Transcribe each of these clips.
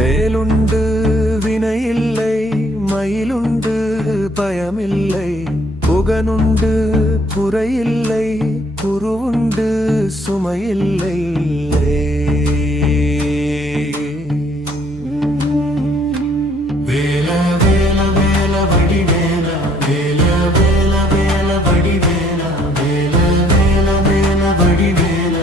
வேலுண்டு வினையில்லை, மயிலுண்டு பயமில்லை, புகனுண்டு குறையில்லை, குருவுண்டு சுமையில்லை. வேல வேல வேல வடிவேல, வேல வேல வேல வடிவேல, வேல வேல வேல வடிவேல,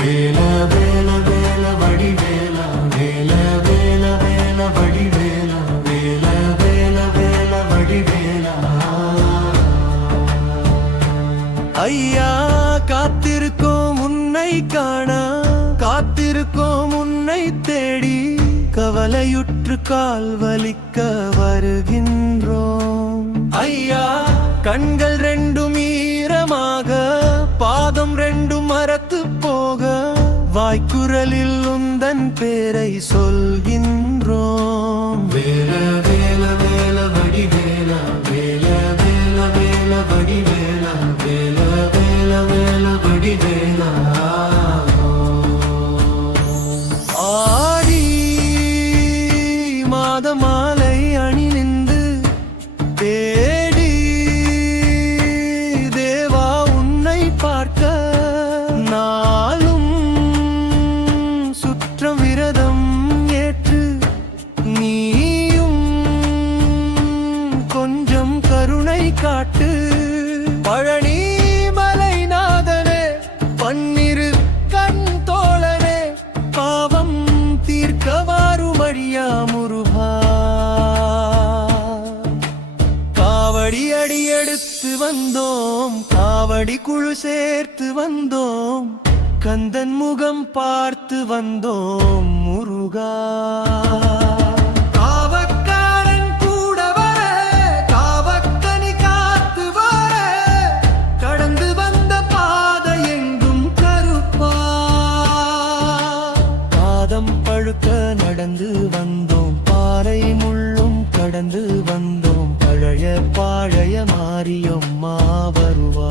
வேல வேல வேல வடிவேல, வேல வேல வேல வடிவேல, வேல வேல வேல வடிவேல. ஐயா காத்திருக்கோம் உன்னை காண, காத்திருக்கோம் உன்னை தேடி, கவலையுற்று கால் வலிக்க வருகின்றோம். ஐயா கண்கள் ரெண்டும் ஈரமாக, பாதம் ரெண்டும் மரத்து போக, வாய்க்குரலில் உந்தன் பேரை சொல்கின்றோம். வேல வேல வேல வடிவேல, வேல வேல வேல வடிவேல, வேல வேல வேல வடிவேல. ஆடி மாலை அணி நின்று தேடி தேவா உன்னை பார்க்க, நாளும் சுற்றம் விரதம் ஏற்று நீயும் கொஞ்சம் கருணை காட்டு. பழனி மலை நாதனே, பன்னிரு கண் தோழனே, பாவம் தீர்க்க வாருமடியா முருகா. காவடி அடி எடுத்து வந்தோம், காவடி குழு சேர்த்து வந்தோம், கந்தன் முகம் பார்த்து வந்தோம் முருகா. காவக்காரன் கூட வர, காவக்கனி காத்து வர, கடந்து வந்த பாதை எங்கும் கருப்பா. பாதம் பழுக்க நடந்து வந்தோம், பாறை முள்ளும் கடந்து வந்தோம், பழைய பாழைய மாரியம்மா வருவா.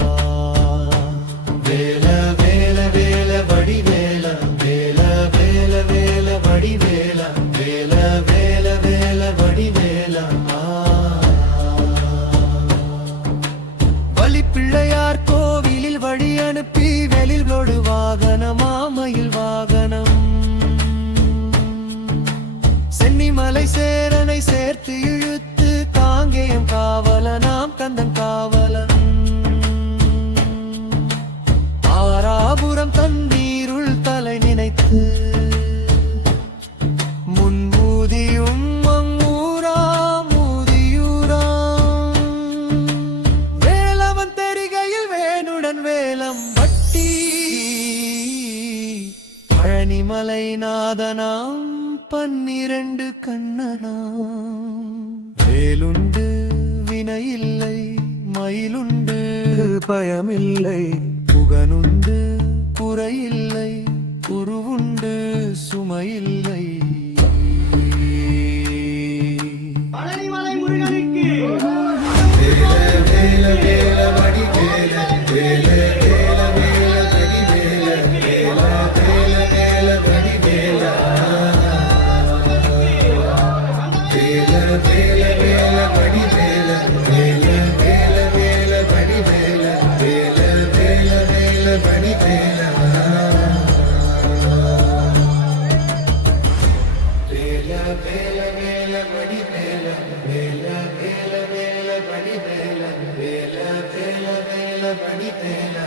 வேல வேல வேல வடிவேல, வேல வேல வேல வடிவேல, வேல வேல வேல வடிவேல. வழிப்பிள்ளையார் கோவிலில் வழி அனுப்பி, வெளில் கொடு வாகனமா மயில் வாகனம், சென்னிமலை சேரனை சேர்த்து இழுத்து, காங்கேயம் காவலனாம் கந்தன் காவலன், ஆராபுரம் தண்ணீருள் தலை நினைத்து, முன்மூதியும் மங்கூராம் மூதியூராம், வேலவன் தெரிகையில் வேணுடன் வேலம் வட்டி, பழனிமலை நாதனாம் பன்னிரண்டு கண்ணனாம். வேலுண்டு வினையில்லை, மயிலுண்டு பயமில்லை, புகனுண்டு குறையில்லை, குருவுண்டு சுமையில்லை. பழனிமலை முருகனுக்கு வேல வேல வேல வடிவேல, வேல வேல வேல வடிவேல, வேல வேல வேல வடிவேல, வேல வேல வேல வடிவேல, வேல வேல வேல வடிவேல, வேல வேல வேல வடிவேல. வேல வேல வேல வடிவேல, வேல வேல வேல வடிவேல, வேல வேல வேல வடிவேல.